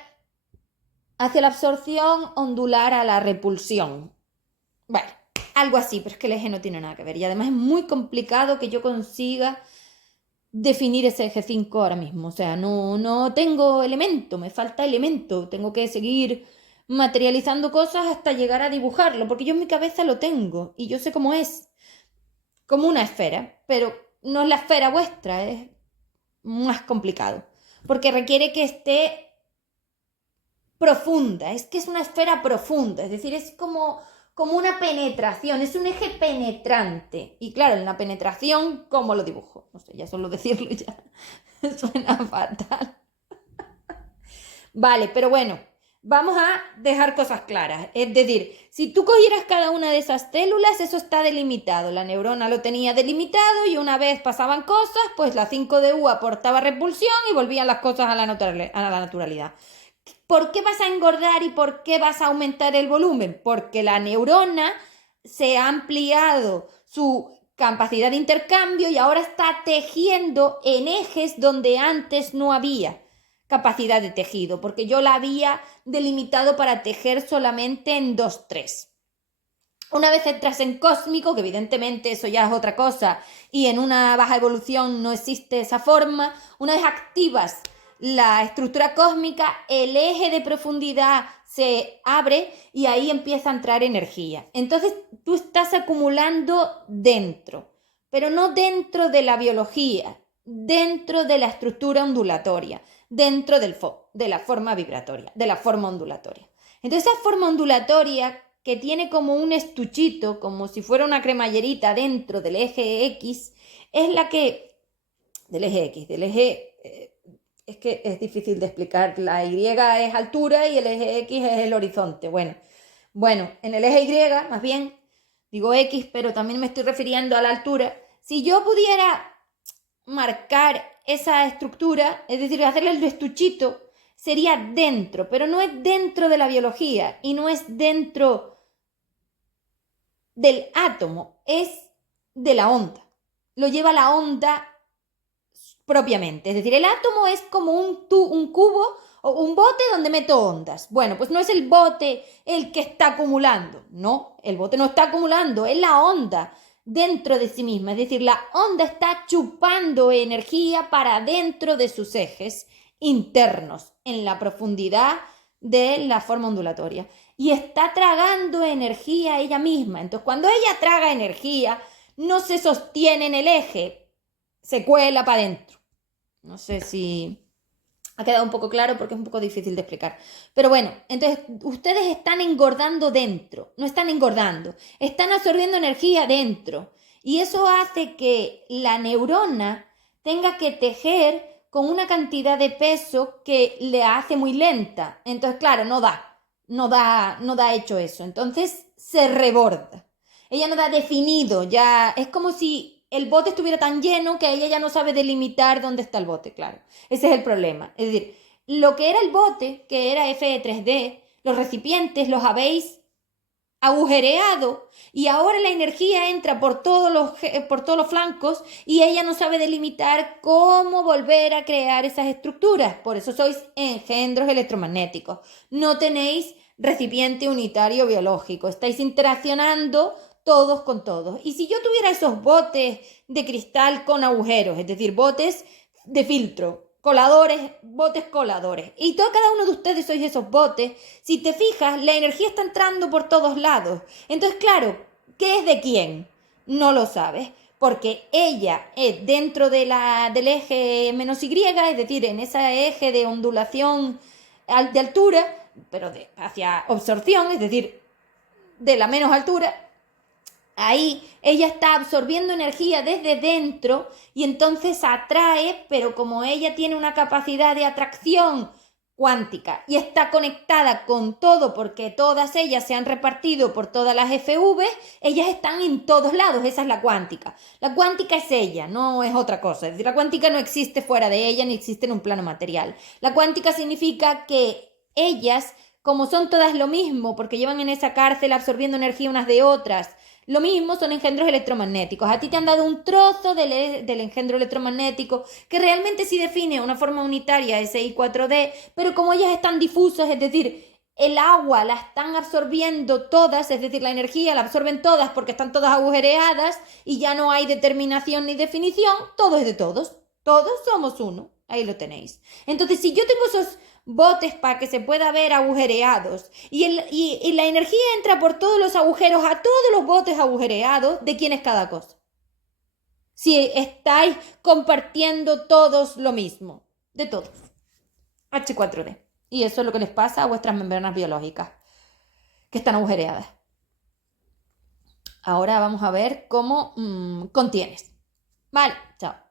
hacia la absorción, ondular a la repulsión. Bueno, algo así, pero es que el eje no tiene nada que ver. Y además es muy complicado que yo consiga definir ese eje 5 ahora mismo. O sea, no tengo elemento, me falta elemento. Tengo que seguir materializando cosas hasta llegar a dibujarlo, porque yo en mi cabeza lo tengo y yo sé cómo es. Como una esfera, pero no es la esfera vuestra, es más complicado. Porque requiere que esté profunda, es que es una esfera profunda, es decir, es como una penetración, es un eje penetrante. Y claro, en la penetración, ¿cómo lo dibujo? No sé, ya solo decirlo ya suena fatal. Vale, pero bueno, vamos a dejar cosas claras. Es decir, si tú cogieras cada una de esas células, eso está delimitado. La neurona lo tenía delimitado y una vez pasaban cosas, pues la 5DU aportaba repulsión y volvían las cosas a la naturalidad. ¿Por qué vas a engordar y por qué vas a aumentar el volumen? Porque la neurona se ha ampliado su capacidad de intercambio y ahora está tejiendo en ejes donde antes no había capacidad de tejido, porque yo la había delimitado para tejer solamente en 2-3. Una vez entras en cósmico, que evidentemente eso ya es otra cosa, y en una baja evolución no existe esa forma, una vez activas la estructura cósmica, el eje de profundidad se abre y ahí empieza a entrar energía. Entonces tú estás acumulando dentro, pero no dentro de la biología, dentro de la estructura ondulatoria, dentro de la forma vibratoria, de la forma ondulatoria. Entonces esa forma ondulatoria que tiene como un estuchito, como si fuera una cremallerita dentro del eje X, es la que, del eje, es que es difícil de explicar, la Y es altura y el eje X es el horizonte. Bueno, en el eje Y, más bien, digo X, pero también me estoy refiriendo a la altura. Si yo pudiera marcar esa estructura, es decir, hacerle el estuchito, sería dentro, pero no es dentro de la biología y no es dentro del átomo, es de la onda. Lo lleva la onda propiamente. Es decir, el átomo es como un cubo o un bote donde meto ondas. Bueno, pues no es el bote el que está acumulando. No, el bote no está acumulando, es la onda dentro de sí misma. Es decir, la onda está chupando energía para dentro de sus ejes internos, en la profundidad de la forma ondulatoria. Y está tragando energía ella misma. Entonces, cuando ella traga energía, no se sostiene en el eje, se cuela para adentro. No sé si ha quedado un poco claro porque es un poco difícil de explicar. Pero bueno, entonces ustedes están engordando dentro, no están engordando, están absorbiendo energía dentro. Y eso hace que la neurona tenga que tejer con una cantidad de peso que le hace muy lenta. Entonces, claro, no da hecho eso. Entonces se reborda. Ella no da definido, ya es como si el bote estuviera tan lleno que ella ya no sabe delimitar dónde está el bote, claro. Ese es el problema. Es decir, lo que era el bote, que era FE3D, los recipientes los habéis agujereado y ahora la energía entra por todos los flancos y ella no sabe delimitar cómo volver a crear esas estructuras. Por eso sois engendros electromagnéticos. No tenéis recipiente unitario biológico. Estáis interaccionando todos con todos. Y si yo tuviera esos botes de cristal con agujeros, es decir, botes de filtro, coladores, botes coladores. Y cada uno de ustedes sois esos botes. Si te fijas, la energía está entrando por todos lados. Entonces, claro, ¿qué es de quién? No lo sabes. Porque ella es dentro del eje menos Y, es decir, en ese eje de ondulación de altura, pero hacia absorción, es decir, de la menos altura. Ahí ella está absorbiendo energía desde dentro y entonces atrae, pero como ella tiene una capacidad de atracción cuántica y está conectada con todo porque todas ellas se han repartido por todas las FV, ellas están en todos lados, esa es la cuántica. La cuántica es ella, no es otra cosa. Es decir, la cuántica no existe fuera de ella ni existe en un plano material. La cuántica significa que ellas, como son todas lo mismo, porque llevan en esa cárcel absorbiendo energía unas de otras, lo mismo son engendros electromagnéticos. A ti te han dado un trozo del engendro electromagnético que realmente sí define una forma unitaria SI4D, pero como ellas están difusas, es decir, el agua la están absorbiendo todas, es decir, la energía la absorben todas porque están todas agujereadas y ya no hay determinación ni definición, todo es de todos. Todos somos uno. Ahí lo tenéis. Entonces, si yo tengo esos botes para que se pueda ver agujereados y la energía entra por todos los agujeros a todos los botes agujereados, ¿de quién es cada cosa? Si estáis compartiendo todos lo mismo, de todos. H4D. Y eso es lo que les pasa a vuestras membranas biológicas, que están agujereadas. Ahora vamos a ver cómo contienes. Vale, chao.